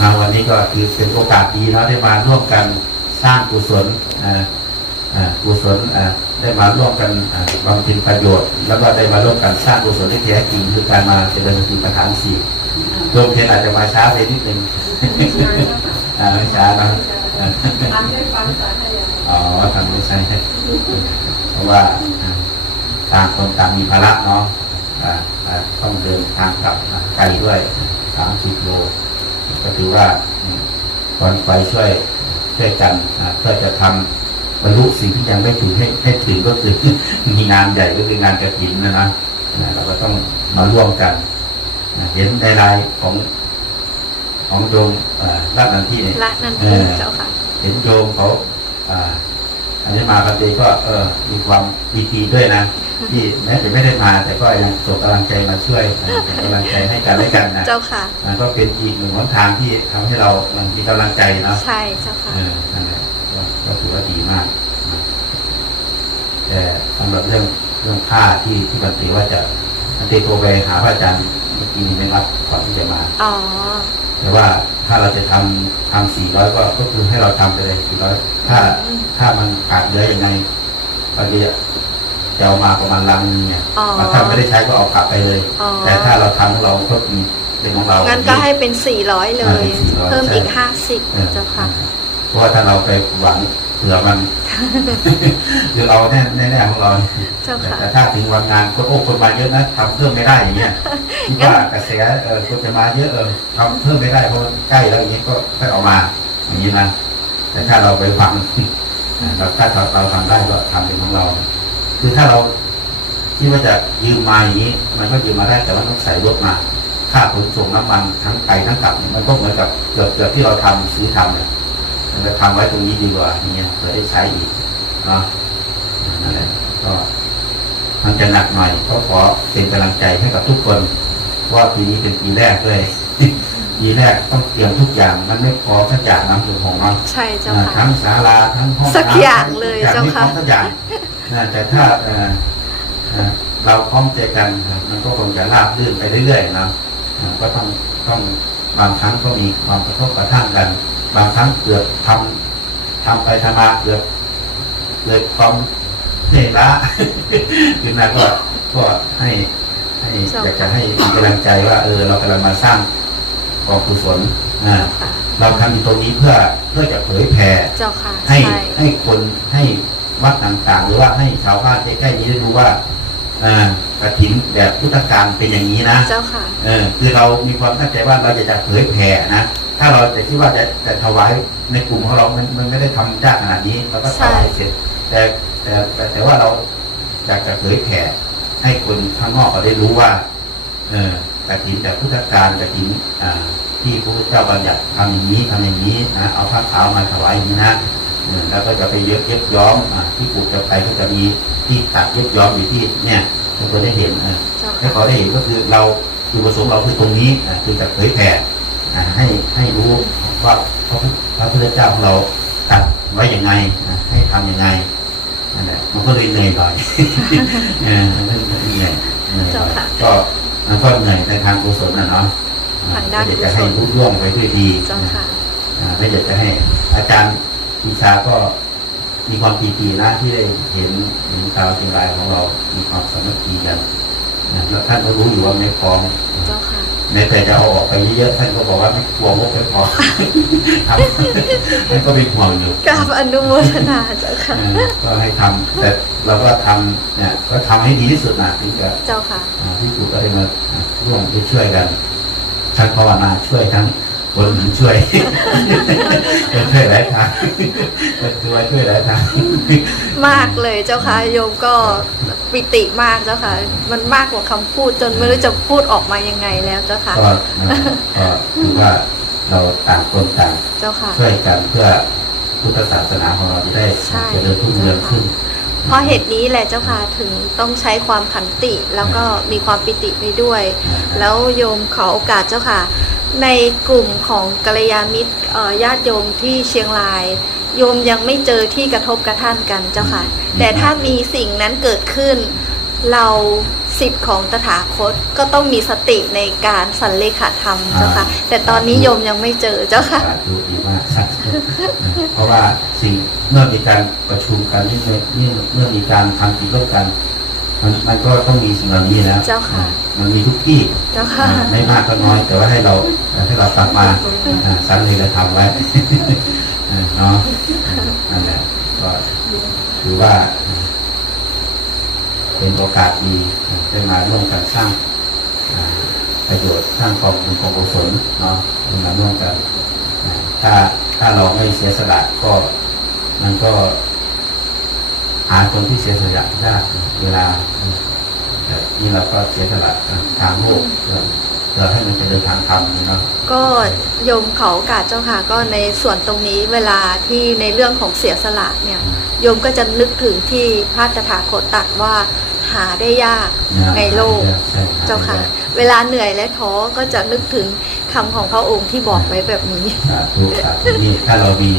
มาวันนี้ก็คือเป็นโอกาสดีเนาะได้มาร่วมกันสร้างกุศลอ่าอ่ากุศลอ่าได้มาร่วมกันอ่าบำเพ็ญประโยชน์ แล้วก็ได้มาร่วมกันสร้างกุศลที่แท้จริงคือการมาเจริญสติปัฏฐานสี่โยมเพนอาจจะมาช้าไปนิดนึงอ่าไม่ช้านะอ่าทำได้ฟังสาธยายอ๋อทำไม่ใช่เพราะว่าอ่าต่างคนต่างมีภาระเนาะอ่าอ่าต้องเดินทางกลับอ่าไกลด้วยสามสิบโล ก็ถือว่าอืมตอนไปช่วยช่วยกันอ่าเพื่อจะทำบรรลุสิ่งที่ยังไม่ถึงให้ให้ถึงก็คือมีงานใหญ่ก็คืองานกระถินนะนะนะเราก็ต้องมาร่วมกันนะเห็นในรายของของโยมเอ่อรัตนันที่เนี่ยละนันเอทีอเจ้าค่ะเห็นโยมเขาอ่าอันนี้มากันเองก็เออมีความดีดีด้วยนะ ที่แม้จะไม่ได้มาแต่ก็ยังส่งกำลังใจมาช่วยอ่าส่งกำลังใจให้กันและกันนะเจ้าค่ะมันก็เป็นอีกหนึ่งหนทางที่ทำให้เรามีกำลังใจเนาะใช่เจ้าค่ะเออนั่นแหละก็ก็ถือว่าดีมาก แต่สำหรับเรื่องเรื่องค่าที่ที่บันตีว่าจะบันตีโทรไปหาพระอาจารย์เมื่อกี้นี้ไม่รับก่อนที่จะมาอ๋อแต่ว่าถ้าเราจะทำทำสี่ร้อยก็ก็คือให้เราทำไปเลยสี่ร้อยถ้าอืมถ้ามันขาดเหลือยังไงตอนนี้ จะเอามาประมาณลังนึงเนี่ยอ๋อ ถ้าไม่ได้ใช้ก็เอากลับไปเลย อ๋อแต่ถ้าเราทำของเราก็มีเป็นของเรา งั้นก็ให้เป็น 400 เลย อ่า400เพิ่มอีก ใช่ เออ50 เจ้าค่ะ เพราะว่าถ้าเราไปหวังเผื่อมัน หรือเอาแน่แน่ๆของเราเจ้าค่ะ แต่ถ้าถึงวันงานคนโอ้คนมาเยอะนะทำเพิ่มไม่ได้อย่างเงี้ยคิดว่ากระแสเออคนจะมาเยอะเออทำเพิ่มไม่ได้เพราะมันใกล้แล้วอย่างนี้ก็ค่อยเออกมา อย่างนี้นะแต่ถ้าเราไปหวังเราถ้าเราเราทำได้ก็ทำเป็นของเรา คือถ้าเราที่ว่าจะยืมมาอย่างนี้ มันก็ยืมมาได้แต่ว่าต้องใส่รถมา ค่าขนส่งน้ำมันทั้งไปทั้งกลับเนี่ยมันก็เหมือนกับเกือบเกือบที่เราทำซื้อทำเนี่ยมันจะทำไว้ตรงนี้ดีกว่าอย่างเงี้ยเพื่อได้ใช้อีกเนาะนั่นแหละก็มันจะหนักหน่อยก็ขอเป็นกำลังใจให้กับทุกคนเพราะว่าปีนี้เป็นปีแรกด้วยปีแรกต้องเตรียมทุกอย่างมันไม่พอสักอย่างน้ำหลวงของเราใช่เจ้าอ่าค่ะทั้งศาลาทั้งห้องสักน้ำอย่างเลยทั้งเจ้าไม่พค่ะร้อมสักอย่างอ่า แต่ถ้าเอ่อเอ่อเราพร้อมใจกันอะมันก็คงจะราบรื่นไปเรื่อยๆเนาะอ่าก็ต้องต้องบางครั้งก็มีความกระทบกระทั่งกัน บางครั้งเกือบทำทำไปทำมาเกือบเกิดความเหนื่อยล้าขึ้นมาก็ก็ให้ให้เจ้าอยากจะให้มีกำลังใจว่า เออ เรากำลังมาสร้างกองกุศลอ่าเจ้าค่ะเราทำอยู่ตรงนี้เพื่อเพื่อจะเผยแผ่เจ้าค่ะให้ใช่ให้คนให้ วัดต่างๆ หรือว่าให้ชาวบ้านใกล้ๆนี้ได้รู้ว่าอ่ากระถินแบบพุทธการเป็นอย่างนี้นะเจ้าค่ะเออคือเรามีความตั้งใจว่าเราจะจะเผยแผ่นะถ้าเราจะคิดว่าจะจะถวายในกลุ่มของเรามันมันไม่ได้ทำยากขนาดนี้เราก็ถวายใช่เสร็จแต่แต่แต่แต่ว่าเราอยากจะเผยแผ่ให้คนข้างนอกเขาได้รู้ว่า เออกระถินแบบพุทธการกระถินอ่าที่พระพุทธเจ้าบัญญัติทำอย่างนี้ทำอย่างนี้นะเอาผ้าขาวมาถวายอย่างนี้นะเออ แล้วก็จะไปเย็บเย็บย้อมอ่าที่ปลูกจะไปก็จะมีที่ตัดเย็บย้อมอยู่ที่เนี่ยให้คนได้เห็นเออเจ้าให้ค่ะเขาได้เห็นก็คือเราคือประสงค์เราคือตรงนี้อ่าคือจะเผยแผ่อ่าให้ให้รู้ว่าพระพุทธพระพุทธเจ้าของเราตัดไว้อย่างไงอ่าให้ทำยังไงนั่นแหละมันก็เลยเหนื่อยหน่อยเออมันก็เหนื่อยเหนื่อยหน่อยเจ้าค่ะก็มันก็เหนื่อยในทางกุศลนะเนาะทางด้านก็อยากจะให้รู้ร่วงไปด้วยดีเจ้าค่ะอ่าไม่อยากจะให้อาจารย์ ปีชาก็มีความปีตินะที่ได้เห็นหญิงสาวเชียงรายของเรา มีความสามัคคีกันนะแล้วท่านก็รู้อยู่ว่าไม่พร้อมเจ้าค่ะในแต่จะเอาออกไปเยอะๆท่านก็บอกว่าไม่กลัวงบไม่พอครับท่านก็เป็นห่วงอยู่กราบอนุโมทนาเจ้าค่ะเออก็ให้ทำแต่เราก็ทำเนี่ยก็ทำให้ดีที่สุดนะถึงจะเจ้าค่ะอ่าที่ถูกก็ได้มาอ่าร่วมด้วยช่วยกันทั้งภาวนาช่วยทั้งคนอื่นช่วยคนช่วยหลายทาง มากเลยเจ้าค่ะโยมก็ปิติมากเจ้าค่ะ มันมากกว่าคำพูดจนไม่รู้จะพูดออกมายังไงแล้วเจ้าค่ะก็นะก็ถือว่าเราต่างคนต่างเจ้าค่ะช่วยกันเพื่อพุทธศาสนาของเราจะได้ใช่เจริญรุ่งเรืองขึ้น เพราะเหตุนี้แหละเจ้าค่ะถึงต้องใช้ความขันติแล้วก็มีความปิติไปด้วย แล้วโยมขอโอกาสเจ้าค่ะ ในกลุ่มของกัลยาณมิตรเอ่อญาติโยมที่เชียงราย โยมยังไม่เจอที่กระทบกระทั่นกันเจ้าค่ะ แต่ถ้ามีสิ่งนั้นเกิดขึ้น เราสิทธิ์ของตถาคตก็ต้องมีสติในการสันเลขาธรรมเจ้าค่ะ แต่ตอนนี้โยมยังไม่เจอเจ้าค่ะสาธุดีมากสาธุเพราะว่าสิ่งเมื่อมีการประชุมกันนี่เมื่อนี่เมื่อมีการทำกิจร่วมกันมันมันก็ต้องมีสิ่งเหล่านี้แล้วเจ้าค่ะ มันมีทุกที่เจ้าค่ะ ไม่มากก็น้อย แต่ว่าให้เราให้เราตัดมาอ่าสันเลยเราทำไว้เออเนาะนั่นแหละก็ถือว่า เป็นโอกาสดีได้มาร่วมกันสร้างประโยชน์สร้างความบุญความกุศลเนาะมาร่วมกันถ้าถ้าเราไม่เสียสละก็มันก็ หาคนที่เสียสละยากเวลาที่เราก็เสียสละทางโลก เพื่อเพื่อให้มันเจริญทางธรรมเนาะก็โยมขอโอกาสเจ้าค่ะ ก็ในส่วนตรงนี้เวลาที่ในเรื่องของเสียสละเนี่ยโยมก็จะนึกถึงที่พระตถาคตตรัสว่าหาได้ยากในโลกใช่เจ้าค่ะ เวลาเหนื่อยและท้อก็จะนึกถึงคำของพระองค์ที่บอกไว้แบบนี้สาธุสาธุนี่ถ้าเรามี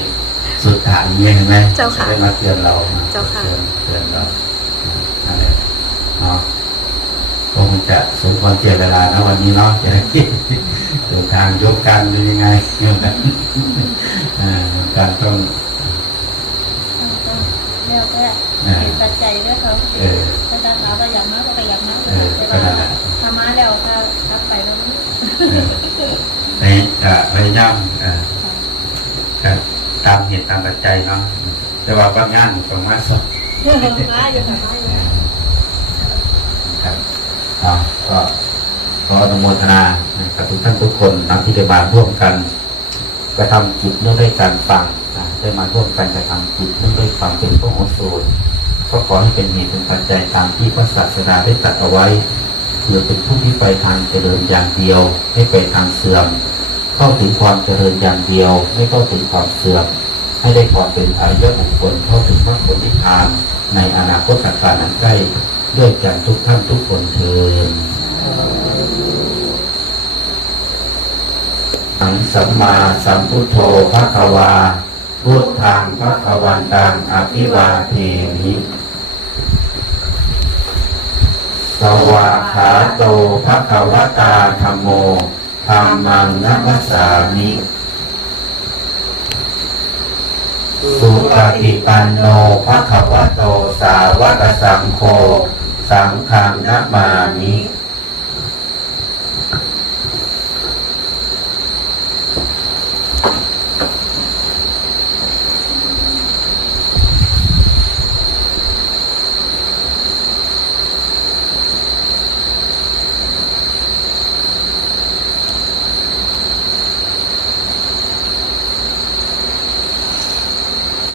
สุดฐานอย่างนี้เห็นไหมเจ้าค่ะได้มาเตือนเราเจ้าค่ะเตือนเตือนเรานั่นแหละเนาะ คงจะสมควรเจียเวลานะวันนี้เนาะจะได้คิดเดินทางยกการเป็นยังไงโยมกันอ่าการต้องแล้วก็อ่าเห็นปัจจัยด้วยเขาเออถ้าจะถามว่าอยากมากก็ไปอยากมากเออก็นั่นแหละทำมาแล้วถ้าทับไปแล้วในจะพยายามเอ่อจะตามเหตุตามปัจจัยเนาะแต่ว่าบางงานของมาสอบมาอยู่ค่ะมาอยู่ครับอ่า ก็ขออนุโมทนากับทุกท่านทุกคนนำที่ได้มาร่วมกันกระทำจิตเนื่องด้วยการฟังได้มาร่วมกันกระทำจิตเนื่องด้วยความเป็นพระโอษฐ์ก็ขอให้เป็นเหตุเป็นปัจจัยตามที่พระศาสดาได้ตรัสเอาไว้คือเป็นผู้ที่ไปทางเจริญอย่างเดียวไม่ไปทางเสื่อม เข้าถึงความเจริญอย่างเดียว ไม่เข้าถึงความเสื่อม ให้ได้ความเป็นอริยบุคคลเข้าถึงมรรคผลนิพพานในอนาคตการนั้นใกล้ ด้วยกันทุกท่านทุกคนเทินสังสัมมาสัมพุทโธภะคะวาพุทธังภะคะวันตังอภิวาเทมิสวาขาโตภะคะวตาธรรมโมธรรมังนัมสสามิสุปฏิปันโนภะคะวะโตสาวกสังโฆ สังฆานามามิ